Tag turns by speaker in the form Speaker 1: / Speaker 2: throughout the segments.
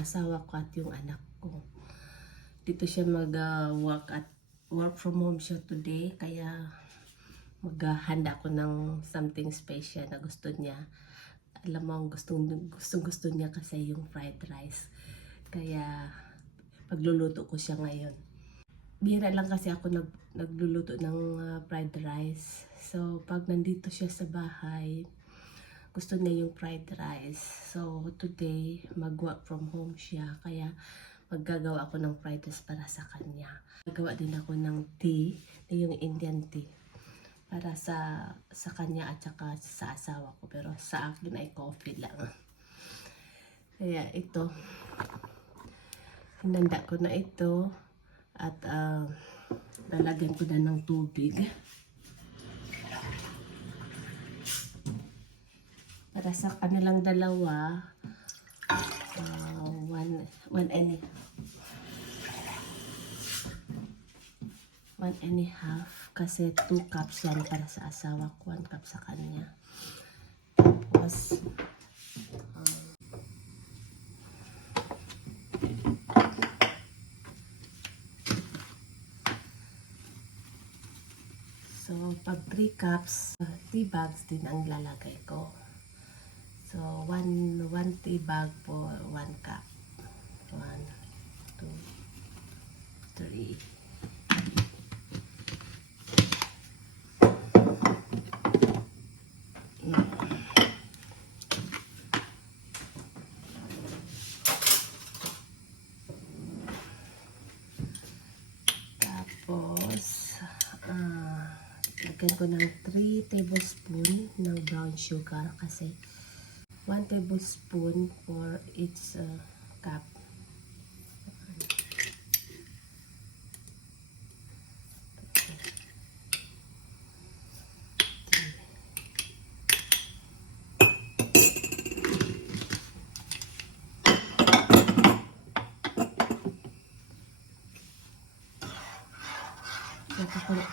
Speaker 1: asawa ko at yung anak ko. Dito siya mag-work at work from home siya today. Kaya maghahanda ko ng something special na gusto niya. Alam mo, gustong, gustong gusto niya kasi yung fried rice. Kaya pagluluto ko siya ngayon. Bihira lang kasi ako nag, nagluluto ng ah, fried rice. So, pag nandito siya sa bahay, gusto niya yung fried rice. So, today, mag-work from home siya. Kaya, maggagawa ako ng fried rice para sa kanya. Gagawa din ako ng tea, yung Indian tea. Para sa sa kanya at saka sa asawa ko. Pero sa akin ay coffee lang. Kaya ito, hinanda ko na ito at ah, lalagyan ko na ng tubig. Para sa kanilang dalawa, ah, one, one and one and a half kasi two cups yan para sa asawa ko, one cup sa kanya. Tapos, So, pag 3 cups, uh, tea bags din ang lalagay ko. So, 1 one tea bag po, 1 cup. 1, 2, 3. Tapos, ah, lagyan ko ng 3 tablespoon ng brown sugar kasi 1 tablespoon for each ah, cup.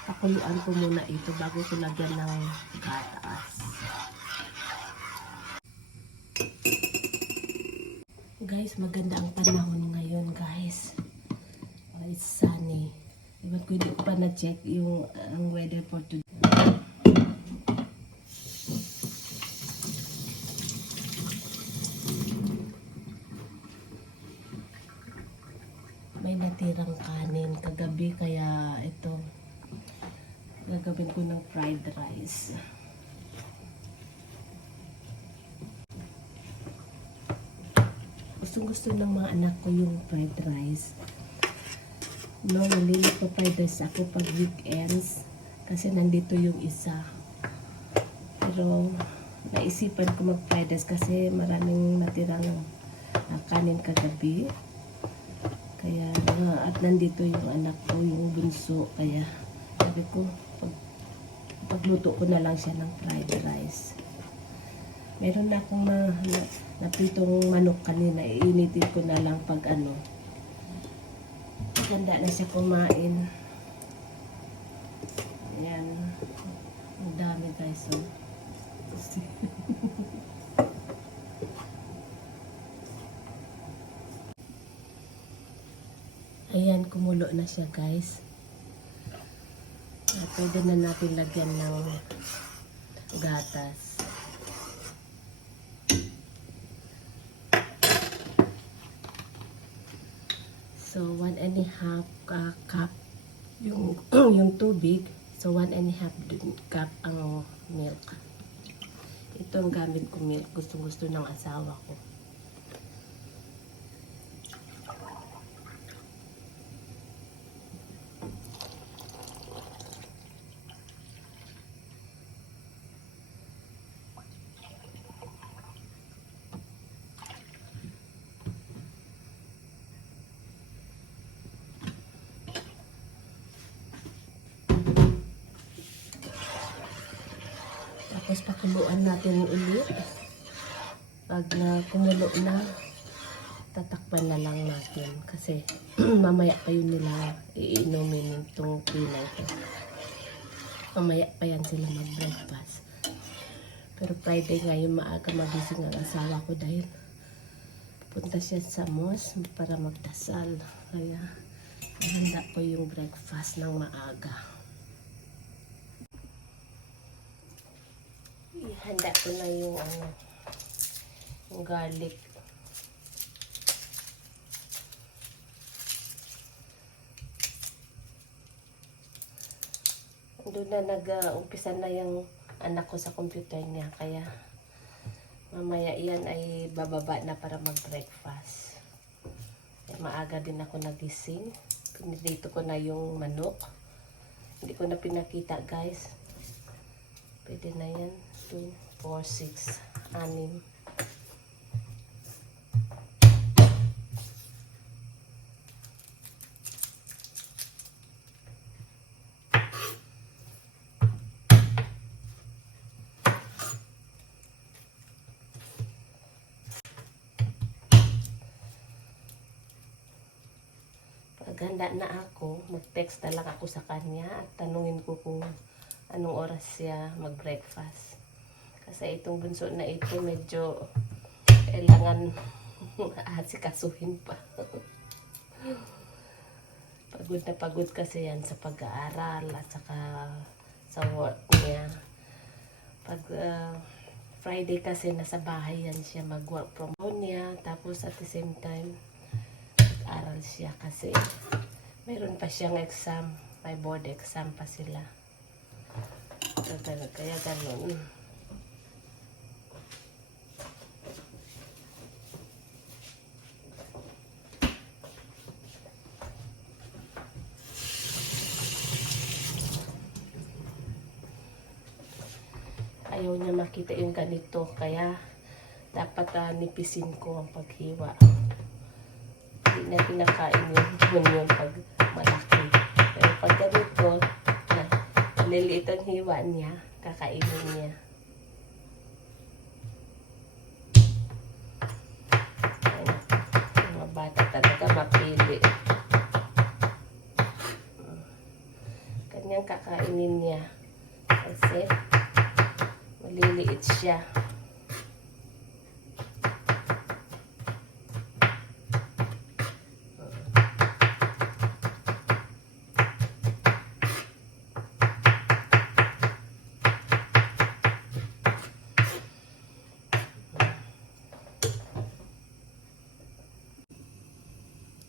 Speaker 1: Pakuluan ko muna ito bago ko lagyan ng gatas. Guys, maganda ang panahon ngayon, guys. It's sunny. Iwan ko hindi ko pa na-check yung ang weather for today. May natirang kanin kagabi kaya ito gagawin ko ng fried rice. Gustong gusto ng mga anak ko yung fried rice. No, nalilit ko fried rice ako pag weekends kasi nandito yung isa. Pero naisipan ko mag fried rice kasi maraming natirang ah, kanin kagabi. Kaya ah, at nandito yung anak ko, yung bunso. Kaya sabi ko, pag, pagluto ko na lang siya ng fried rice. Meron na akong na, na, napitong manok kanina. Iinitin ko na lang pag ano. Ganda na siya kumain. Ayan. Ang dami guys. Oh. Ayan, kumulo na siya guys. At pwede na natin lagyan ng gatas. So, one and a half uh, cup yung, yung tubig. So, one and a half cup ang milk. Ito ang gamit ko milk. Gusto-gusto ng asawa ko. Tapos pakuluan natin ulit. Pag na kumulo na, tatakpan na lang natin. Kasi mamaya pa yun nila iinumin itong na ito. Mamaya pa yan sila mag-breakfast. Pero Friday ngayon maaga magising ang asawa ko dahil Punta siya sa mosque para magdasal. Kaya, handa ko yung breakfast ng maaga. Ihanda ko na yung ano, garlic. Doon na nag-umpisa na yung anak ko sa computer niya. Kaya mamaya yan ay bababa na para mag-breakfast. Maaga din ako nagising. Pinidito ko na yung manok. Hindi ko na pinakita guys. Pwede na yan. 2, 4, 6, 6. Pag handa na ako, mag-text na lang ako sa kanya at tanungin ko kung anong oras siya mag-breakfast. Kasi itong bunso na ito medyo kailangan asikasuhin pa. pagod na pagod kasi yan sa pag-aaral at saka sa work niya. Pag ah, Friday kasi nasa bahay yan siya mag-work from home niya. Tapos at the same time, aral siya kasi meron pa siyang exam. May board exam pa sila. Kaya, kaya ganun. Niya makita yung ganito. Kaya dapat ah, nipisin ko ang paghiwa. Hindi na kinakain yung bunyon pag malaki. Pero pag ganito, na maliliit ang hiwa niya, kakainin niya. Ayun, Mga bata talaga mapili. Kanyang kakainin niya. Kasi maliliit siya.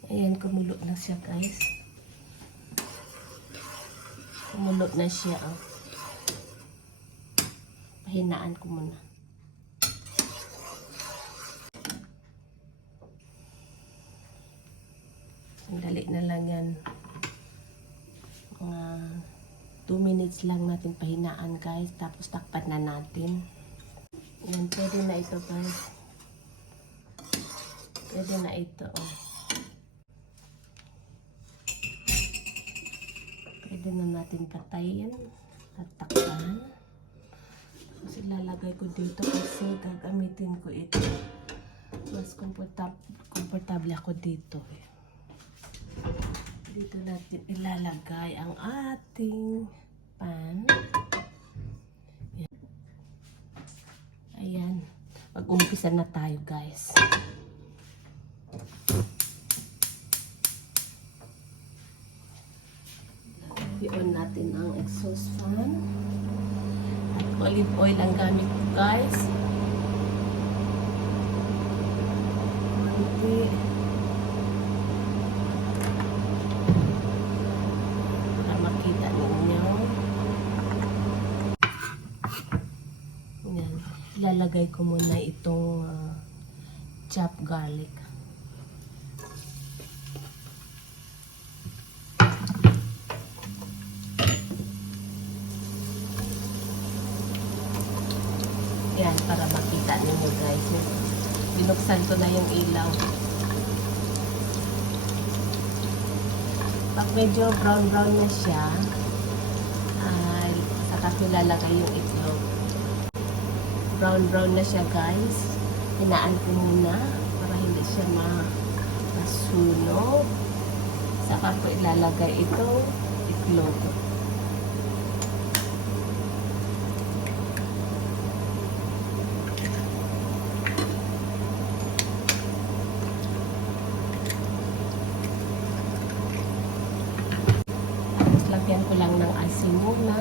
Speaker 1: Ayan, kumulo na siya guys. Kumulo na siya. Oh. Pahinaan ko muna. Sandali na lang yan. Mga 2 minutes lang natin pahinaan guys. Tapos takpan na natin. Yan, pwede na ito guys. Pwede na ito oh. Pwede na natin patayin. Tatakpan. Kasi lalagay ko dito kasi gagamitin ko ito. Mas komportab komportable ako dito. Eh. Dito natin ilalagay ang ating pan. Yan. Ayan. Mag-umpisa na tayo guys. I-on natin ang exhaust fan. Olive oil ang gamit ko guys. Konti. Para makita ninyo. Yan. Ilalagay ko muna itong uh, chopped garlic. Yan, para makita ninyo guys. Ko na yung ilaw. Pag medyo brown-brown na siya, ay saka ko ilalagay yung itlog. Brown-brown na siya guys. Hinaan ko muna para hindi siya ma masunog. Saka ko ilalagay itong itlog. Lagyan ko lang ng asin muna.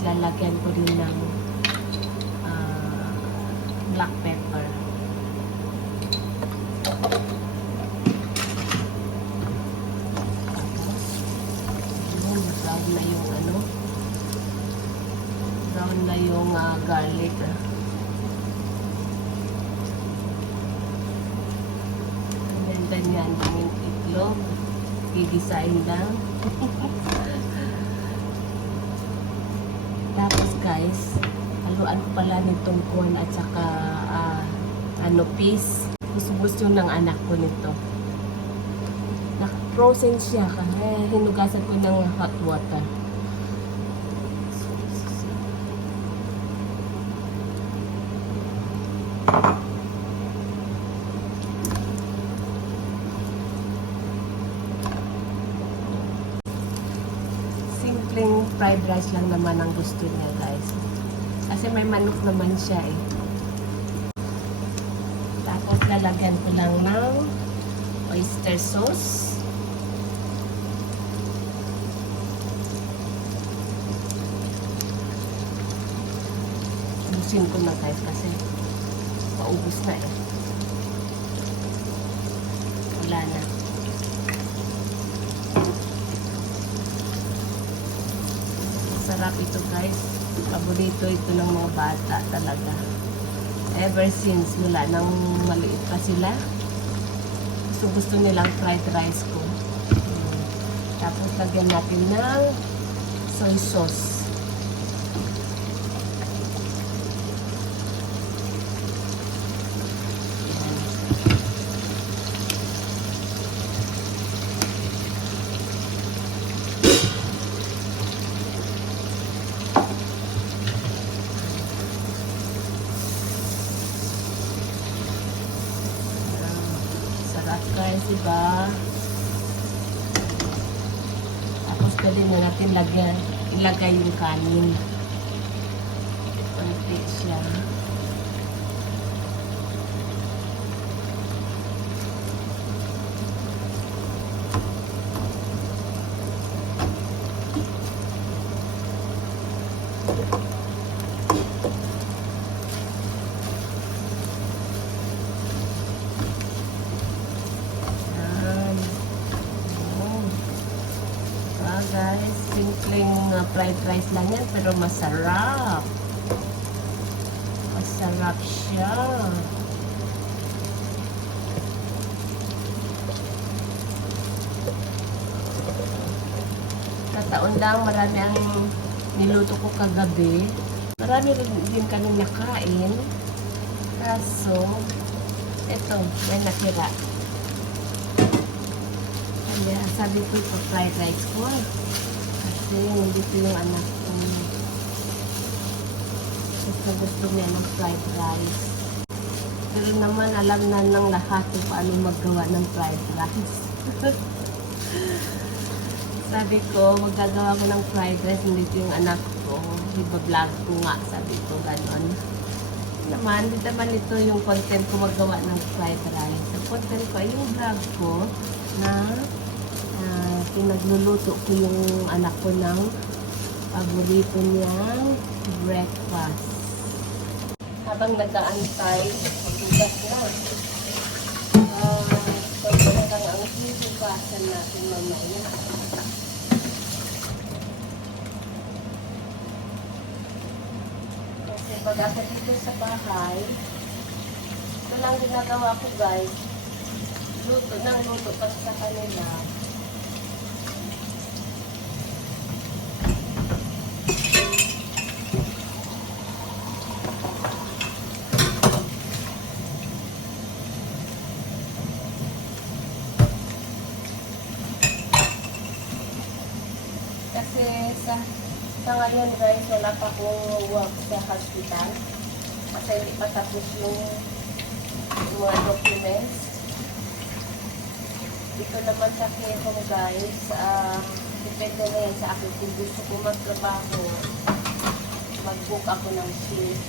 Speaker 1: Lalagyan ko din ng ah, black pepper. Yun, brown na yung ano. Brown na yung ah, garlic. ah. And then, ganyan yung itlog. I-design lang. Tapos guys, haluan ko pala nitong corn at saka ah, ano, peas. Gusto-gusto ng anak ko nito. Naka-frozen siya hinugasan ko ng hot water. Simpleng fried rice naman ang gusto niya guys. Kasi may manok naman siya eh. Tapos lalagyan ko lang ng oyster sauce. Ubusin ko na guys kasi paubos na eh. Wala na. Sarap ito guys. Paborito ito ng mga bata talaga. Ever since mula nang maliit pa sila. Gusto gusto nilang fried rice ko. Hmm. Tapos lagyan natin ng soy sauce. Sarap guys, diba? Tapos pwede na natin lagyan, ilagay yung kanin. Konti siya. Yan. Yun. Ah, guys, simpleng uh, fried rice lang yan, pero masarap. Masarap siya. Kataon lang, marami ang niluto ko kagabi. Marami rin din kami nakain. Kaso, eto, may natira. Kaya sabi ko ito fried rice ko. Kasi nandito yung anak ko. Gusto gusto niya ng fried rice. Pero naman alam na ng lahat kung paano maggawa ng fried rice. sabi ko, magagawa ko ng fried rice, nandito yung anak ko. Iba-vlog ko nga, sabi ko, ganon. Naman, di naman ito yung content ko magawa ng fried rice. Ang content ko ay yung vlog ko na ah, pinagluluto ko yung anak ko ng paborito niyang breakfast. Habang nag-aantay, maghugas na. Uh, so, lang ang hugasan natin mamaya. Pag ako dito sa bahay, ito lang ginagawa ko guys. Luto ng luto para sa kanila. Kasi sa sa ngayon guys, wala pa akong work sa hospital. Kasi hindi pa tapos yung, mga documents. Dito naman sa Quezon guys, ah, depende na yan sa akin. Kung gusto ko magtrabaho, mag-book ako ng shift.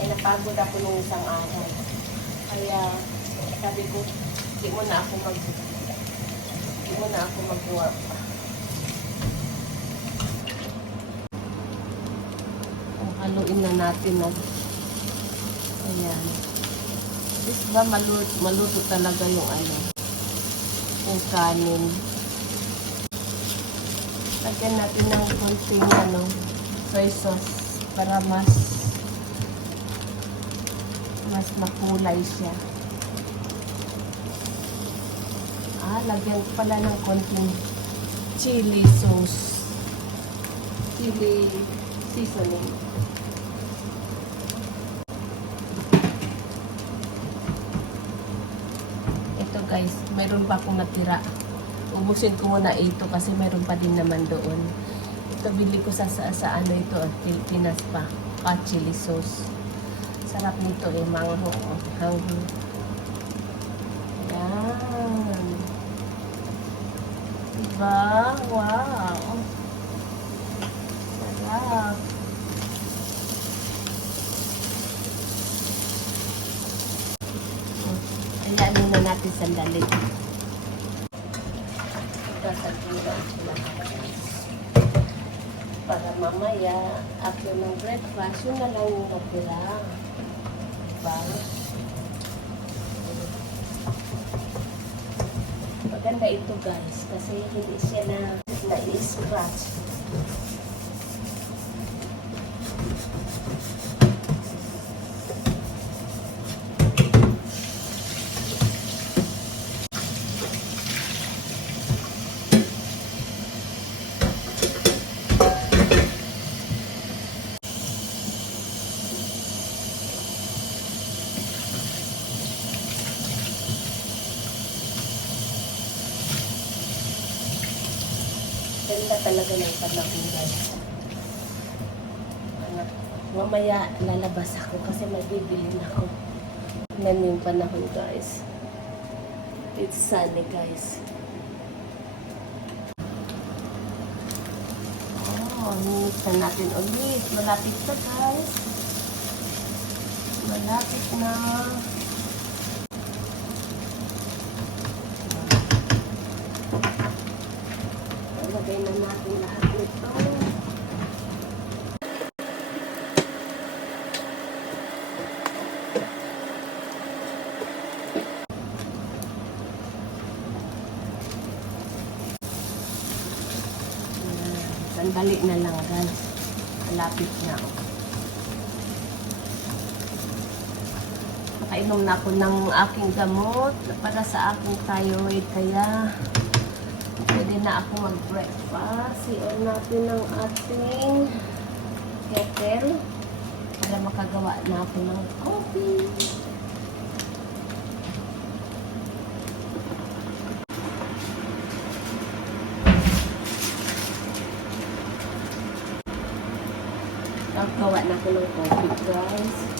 Speaker 1: Ay napagod ako nung isang araw. Kaya sabi ko, di mo na ako mag di mo na ako mag-work. Haluin na natin na. Ayan. This ba maluto, maluto talaga yung ano, yung kanin. Lagyan natin ng konting ano, soy sauce para mas mas makulay siya. Ah, lagyan pala ng konting chili sauce. Chili seasoning. Ito guys, mayroon pa akong natira. Ubusin ko muna ito kasi mayroon pa din naman doon. Ito bili ko sa, sa, sa ano ito, ah, Pilipinas pa. Hot chili sauce. Sarap nito eh, mango. Hanggang. Yan. Diba? Wow. Sarap. Natin sandali. Sasagulan sila. Para mamaya, after ng breakfast, yun na lang yung natira. Diba? Maganda ito guys, kasi hindi siya na na-scratch. Ganda talaga ng panahon guys. Anak, mamaya lalabas ako kasi may bibilin ako. Tignan yung panahon guys. It's sunny guys. Oh, hinit na natin ulit. Malapit na guys. Malapit na. Ilagay na natin lahat nito. Ayan. Sandali na lang guys. Malapit na ako. Nakainom na ako ng aking gamot para sa aking thyroid. Kaya Pwede na ako mag-breakfast. I-on natin ng ating kettle para makagawa na ako ng coffee. Maggawa na ako ng coffee, guys.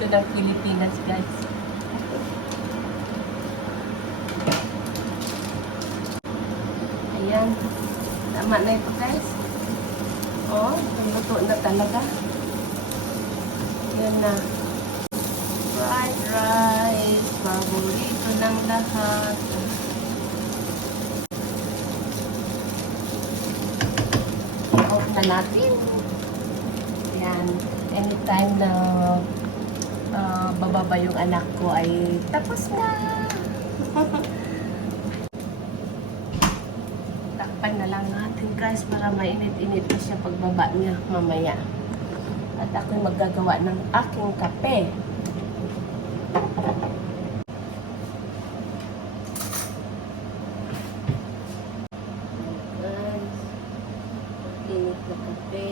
Speaker 1: Galing pa ito ng Pilipinas, guys. Ayan. Tama na ito, guys. Oh, luto na talaga. Ayan na. Fried rice. Paborito ng lahat. Off na natin. Ayan. Anytime na ah, bababa yung anak ko ay tapos na. Takpan na lang natin guys para mainit-init na siya pagbaba niya mamaya. At ako'y maggagawa ng aking kape. Guys, init na kape.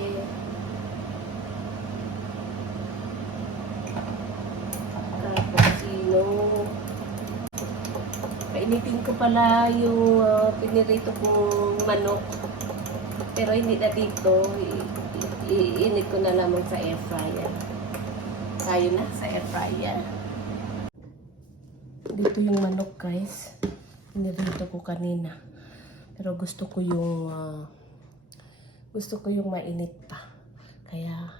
Speaker 1: Cappuccino. Painitin ko pala yung uh, pinirito kong manok. Pero hindi na dito. Iinit ko na lamang sa air fryer. Tayo na sa air fryer. Dito yung manok guys. Nirito ko kanina. Pero gusto ko yung ah, gusto ko yung mainit pa. Kaya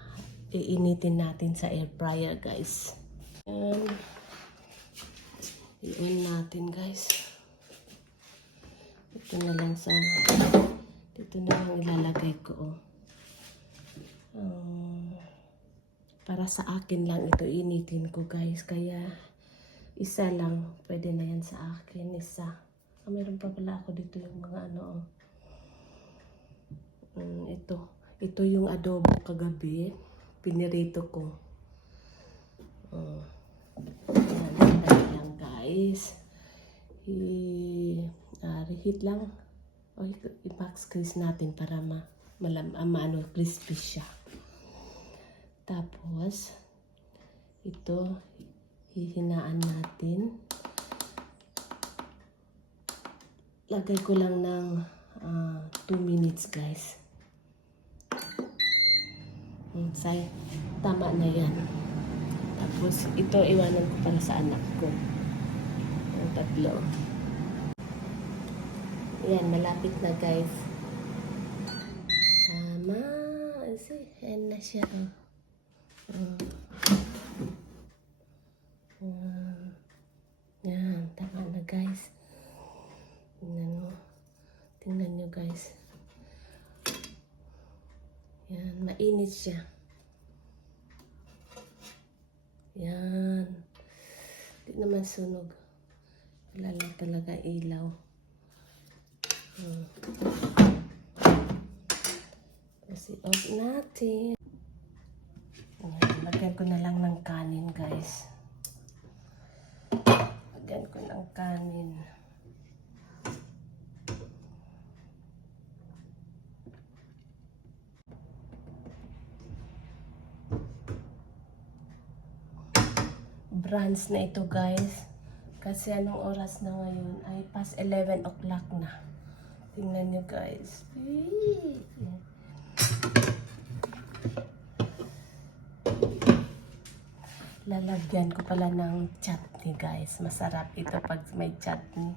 Speaker 1: iinitin natin sa air fryer guys. Ayan. I-on natin guys. Ito na lang sa dito na lang ilalagay ko oh. Um, para sa akin lang ito initin ko guys. Kaya isa lang. Pwede na yan sa akin. Isa. Ah, meron pa pala ako dito yung mga ano. Oh. Mm, ito. Ito yung adobo kagabi. Pinirito ko. Oh. Guys. I, ah, reheat lang. O, i- i-max grease natin para ma, malam, ah, maano, crispy siya. Tapos, ito, hihinaan natin. Lagay ko lang ng 2 minutes, guys. Hmm, say, tama na yan. Tapos, ito iwanan ko para sa anak ko. Tatlo. Yan, malapit na, guys. Tama. See, yan na siya. Oh. Mm. Mm. Yan, tama na guys. Tingnan mo. Tingnan nyo guys. Yan, mainit siya. Yan. Hindi naman sunog. Wala lang talaga ilaw. Hmm. Kasi off natin. Ayan, lagyan ko na lang ng kanin, guys. Lagyan ko ng kanin. Brands na ito, guys. Kasi anong oras na ngayon ay past 11 o'clock na. Tingnan nyo, guys. Lalagyan ko pala ng chutney guys. Masarap ito pag may chutney.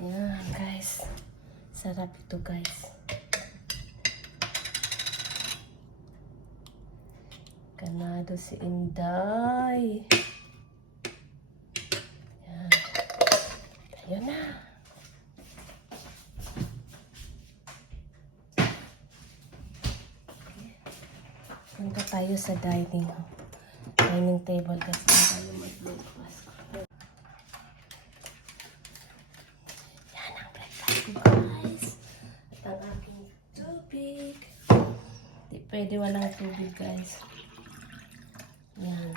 Speaker 1: Yan guys. Sarap ito guys. Ganado si Inday. Yan. Ayun na. Punta tayo sa dining dining table kasi tayo mag-breakfast. Yan ang breakfast guys. At ang aking tubig. Pwede walang tubig guys. Yan.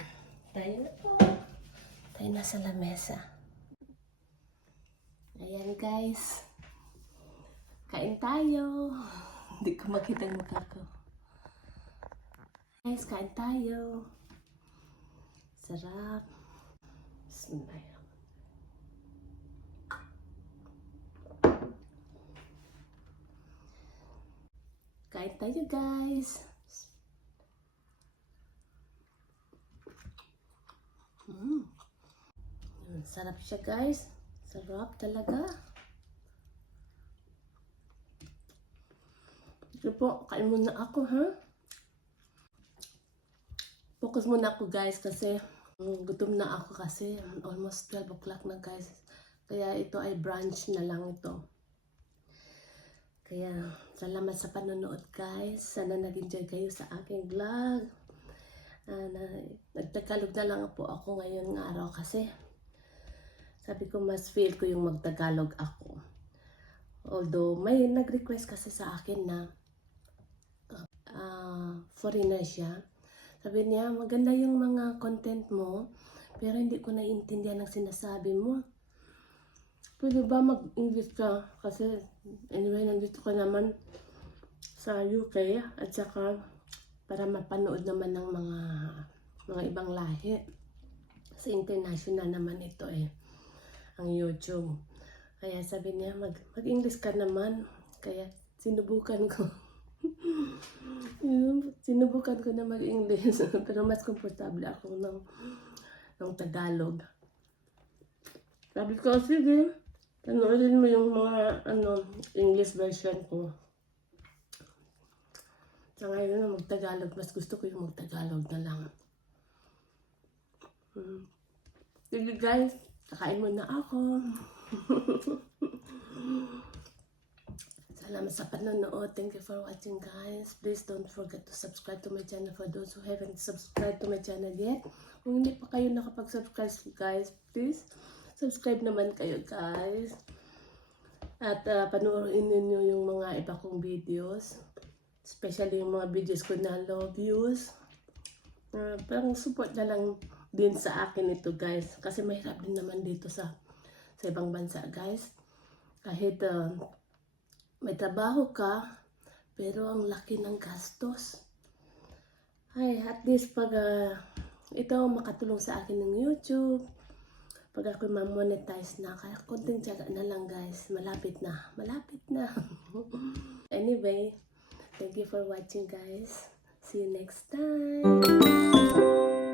Speaker 1: Tayo na po. Tayo na sa lamesa. Ayan guys. Kain tayo. Hindi ko makita yung mukha ko. Guys, kain tayo. Sarap. Bismillah. Kain tayo guys. Mm. Sarap siya guys. Sarap talaga. Sige po, kain muna ako ha. Focus muna ako guys kasi gutom na ako kasi almost 12 o'clock na guys. Kaya ito ay brunch na lang ito. Kaya salamat sa panonood guys. Sana nag-enjoy kayo sa aking vlog. Ah, na, nagtagalog na lang po ako ngayong araw kasi sabi ko mas feel ko yung magtagalog ako. Although may nag-request kasi sa akin na ah, foreigner siya. Sabi niya, maganda yung mga content mo, pero hindi ko naiintindihan ang sinasabi mo. Pwede ba mag-English ka? Kasi anyway, nandito ka naman sa UK at saka para mapanood naman ng mga mga ibang lahi. Sa international naman ito eh. Ang YouTube. Kaya sabi niya, mag, mag-English ka naman. Kaya sinubukan ko. Sinubukan ko na mag-English. Pero mas komportable ako ng, ng Tagalog. Sabi ko, sige, panoorin mo yung mga ano, English version ko. Sa ngayon na mag-Tagalog, mas gusto ko yung mag-Tagalog na lang. Hmm. Sige guys, kakain muna ako. Salamat sa panonood. Thank you for watching guys. Please don't forget to subscribe to my channel for those who haven't subscribed to my channel yet. Kung hindi pa kayo nakapag-subscribe guys, please subscribe naman kayo guys. At uh, panoorin ninyo yung mga iba kong videos. Especially yung mga videos ko na low views. Uh, parang support na lang din sa akin ito guys. Kasi mahirap din naman dito sa sa ibang bansa guys. Kahit uh, may trabaho ka, pero ang laki ng gastos. Ay, at least pag uh, ito makatulong sa akin ng YouTube, pag ako ma-monetize na, kaya konting tiyaga na lang guys, malapit na, malapit na. anyway, thank you for watching guys. See you next time.